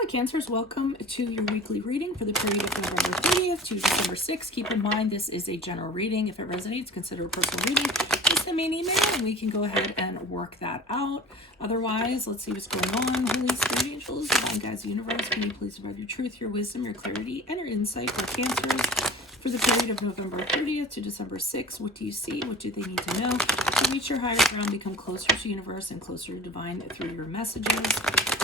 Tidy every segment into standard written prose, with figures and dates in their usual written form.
Hello Cancers, welcome to your weekly reading for the period of November 30th to December 6th. Keep in mind this is a general reading. If it resonates, consider a personal reading. Just send me an email and we can go ahead and work that out. Otherwise, let's see what's going on. Holy Spirit Angels, Divine Guides, Universe, can you please provide your truth, your wisdom, your clarity, and your insight for Cancers for the period of November 30th to December 6th? What do you see? What do they need to know to reach your higher ground, become closer to universe and closer to divine through your messages?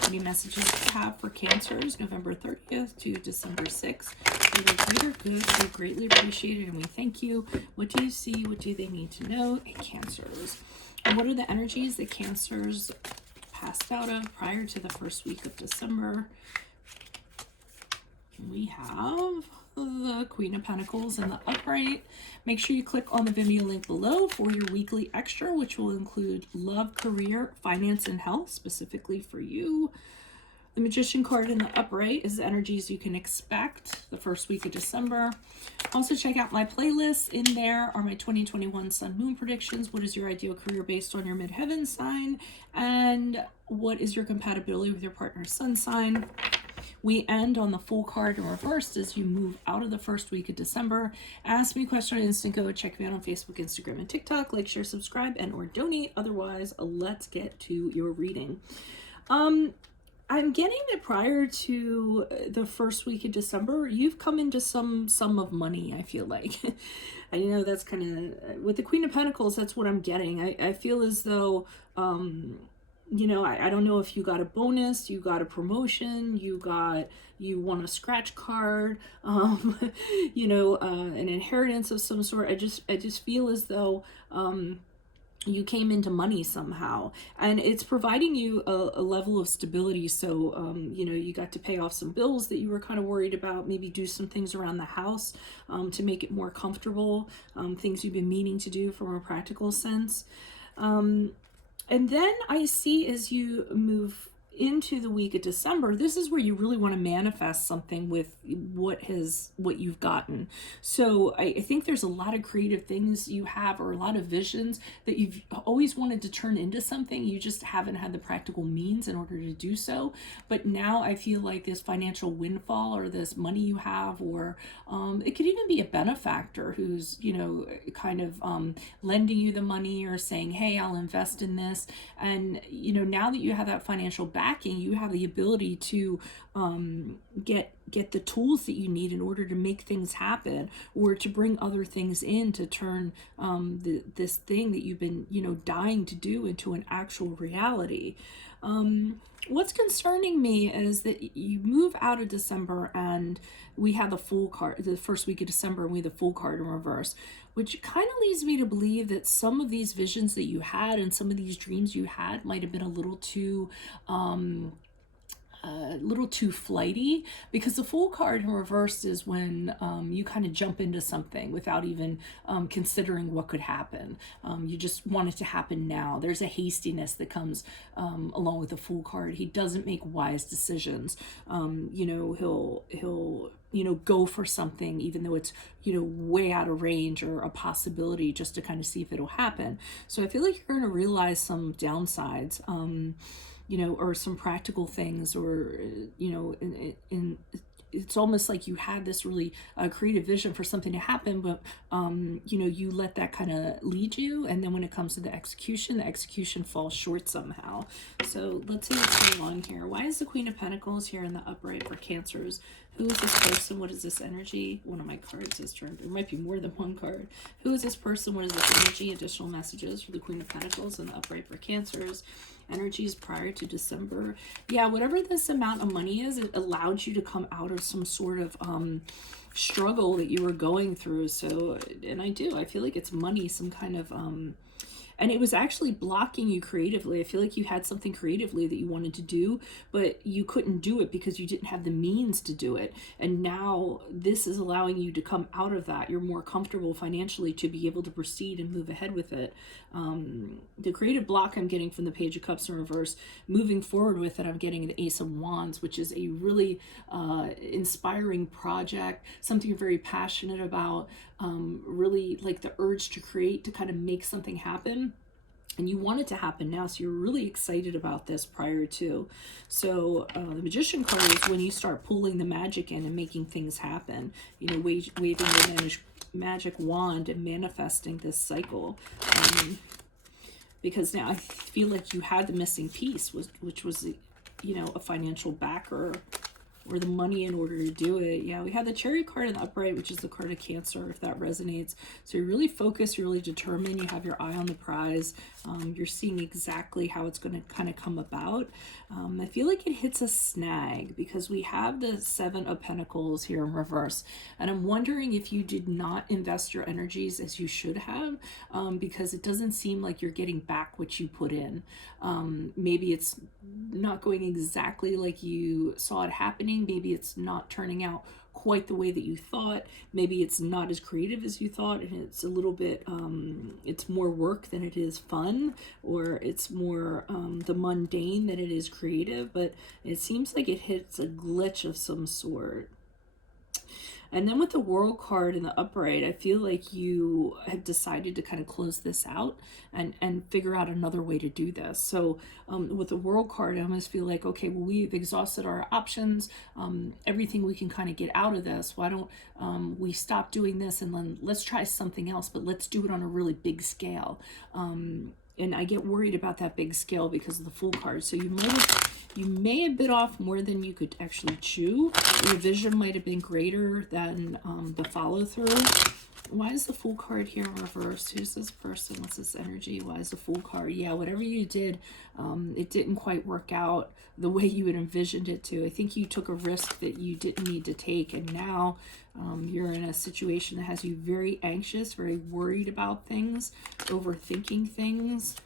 Any messages you have for Cancers, November 30th to December 6th. For the greater good, we greatly appreciate it and we thank you. What do you see? What do they need to know? Cancers. And what are the energies that Cancers passed out of prior to the first week of December? We have the Queen of Pentacles in the upright. Make sure you click on the Vimeo link below for your weekly extra, which will include love, career, finance, and health, specifically for you. The Magician card in the upright is the energies you can expect the first week of December. Also check out my playlist. In there are my 2021 Sun Moon predictions. What is your ideal career based on your midheaven sign? And what is your compatibility with your partner's sun sign? We end on the Fool card in reverse as you move out of the first week of December. Ask me a question on Instant Go. Check me out on Facebook, Instagram, and TikTok. Like, share, subscribe, and or donate. Otherwise, let's get to your reading. I'm getting that prior to the first week of December, you've come into some sum of money, I feel like. I know that's kind of, with the Queen of Pentacles, that's what I'm getting. I feel as though, you know, I don't know if you got a bonus, you got a promotion, you won a scratch card, you know, an inheritance of some sort. I just feel as though, you came into money somehow, and it's providing you a level of stability. So, you know, you got to pay off some bills that you were kind of worried about, maybe do some things around the house to make it more comfortable, things you've been meaning to do from a practical sense. And then I see as you move into the week of December, this is where you really want to manifest something with what you've gotten. So I think there's a lot of creative things you have, or a lot of visions that you've always wanted to turn into something. You just haven't had the practical means in order to do so. But now I feel like this financial windfall, or this money you have, or it could even be a benefactor who's, you know, kind of lending you the money or saying, hey, I'll invest in this. And, you know, now that you have that financial backing, you have the ability to get the tools that you need in order to make things happen, or to bring other things in to turn this thing that you've been, you know, dying to do into an actual reality. What's concerning me is that you move out of December and we had the Fool card, the first week of December, and we had the Fool card in reverse, which kind of leads me to believe that some of these visions that you had and some of these dreams you had might have been a little too flighty, because the Fool card in reverse is when you kind of jump into something without even considering what could happen. You just want it to happen now. There's a hastiness that comes along with the Fool card. He doesn't make wise decisions. You know, he'll you know, go for something even though it's, you know, way out of range or a possibility, just to kind of see if it'll happen. So I feel like you're going to realize some downsides, you know, or some practical things, or, you know, in it's almost like you had this really creative vision for something to happen, but, you know, you let that kind of lead you. And then when it comes to the execution falls short somehow. So let's see what's going on here. Why is the Queen of Pentacles here in the upright for Cancers? Who is this person? What is this energy? One of my cards is turned. There might be more than one card. Who is this person? What is this energy? Additional messages for the Queen of Pentacles in the upright for Cancers. Energies prior to December. Yeah, whatever this amount of money is, it allowed you to come out of some sort of struggle that you were going through. So, and I feel like it's money, some kind of and it was actually blocking you creatively. I feel like you had something creatively that you wanted to do, but you couldn't do it because you didn't have the means to do it. And now this is allowing you to come out of that. You're more comfortable financially to be able to proceed and move ahead with it. The creative block I'm getting from the Page of Cups in reverse, moving forward with it, I'm getting the Ace of Wands, which is a really inspiring project, something you're very passionate about, really like the urge to create, to kind of make something happen. and you want it to happen now, so you're really excited about this prior to. So the Magician card is when you start pulling the magic in and making things happen, you know, waving the magic wand and manifesting this cycle. Because now I feel like you had the missing piece, which was, you know, a financial backer or the money in order to do it. Yeah, we have the Chariot card in the upright, which is the card of Cancer, if that resonates. So you're really focused, you're really determined, you have your eye on the prize. You're seeing exactly how it's going to kind of come about. I feel like it hits a snag because we have the Seven of Pentacles here in reverse. And I'm wondering if you did not invest your energies as you should have, because it doesn't seem like you're getting back what you put in. Maybe it's not going exactly like you saw it happening. Maybe it's not turning out quite the way that you thought. Maybe it's not as creative as you thought, and it's a little bit it's more work than it is fun, or it's more the mundane than it is creative. But it seems like it hits a glitch of some sort. And then with the World card in the upright, I feel like you have decided to kind of close this out and figure out another way to do this. So with the World card, I almost feel like, okay, well, we've exhausted our options, everything we can kind of get out of this. Why don't we stop doing this and then let's try something else, but let's do it on a really big scale. And I get worried about that big scale because of the Fool card. So you may have bit off more than you could actually chew. Your vision might have been greater than the follow through. Why is the Fool card here in reverse? Who's this person? What's this energy? Why is the Fool card? Yeah, whatever you did, it didn't quite work out the way you had envisioned it to. I think you took a risk that you didn't need to take, and now you're in a situation that has you very anxious, very worried about things, overthinking things.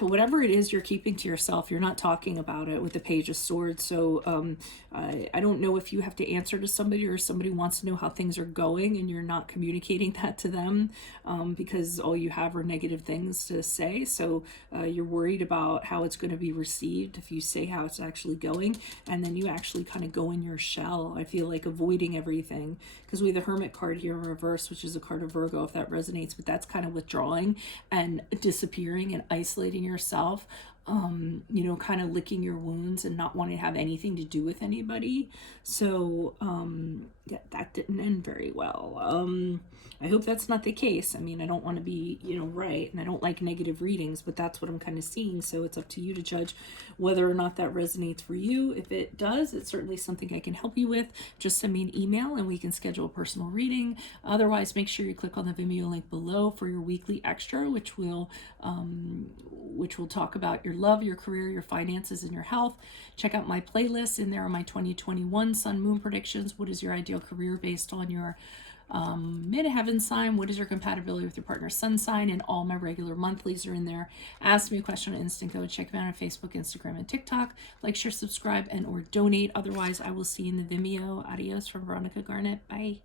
Whatever it is you're keeping to yourself, you're not talking about it with the Page of Swords. So I don't know if you have to answer to somebody or somebody wants to know how things are going and you're not communicating that to them because all you have are negative things to say. So you're worried about how it's going to be received if you say how it's actually going, and then you actually kind of go in your shell. I feel like avoiding everything, because we have the Hermit card here in reverse, which is a card of Virgo, if that resonates, but that's kind of withdrawing and disappearing and isolating yourself, you know, kind of licking your wounds and not wanting to have anything to do with anybody. So that didn't end very well. I hope that's not the case. I mean, I don't want to be, you know, right, and I don't like negative readings, but that's what I'm kind of seeing. So it's up to you to judge whether or not that resonates for you. If it does, it's certainly something I can help you with. Just send me an email and we can schedule a personal reading. Otherwise, make sure you click on the Vimeo link below for your weekly extra, which will talk about your love, your career, your finances, and your health. Check out my playlist. In there are my 2021 Sun Moon predictions. What is your ideal career based on your mid-heaven sign? What is your compatibility with your partner's sun sign? And all my regular monthlies are in there. Ask me a question on Instant Code. Check me out on Facebook, Instagram, and TikTok. Like, share, subscribe, and or donate. Otherwise, I will see you in the Vimeo. Adios from Veronica Garnett. Bye.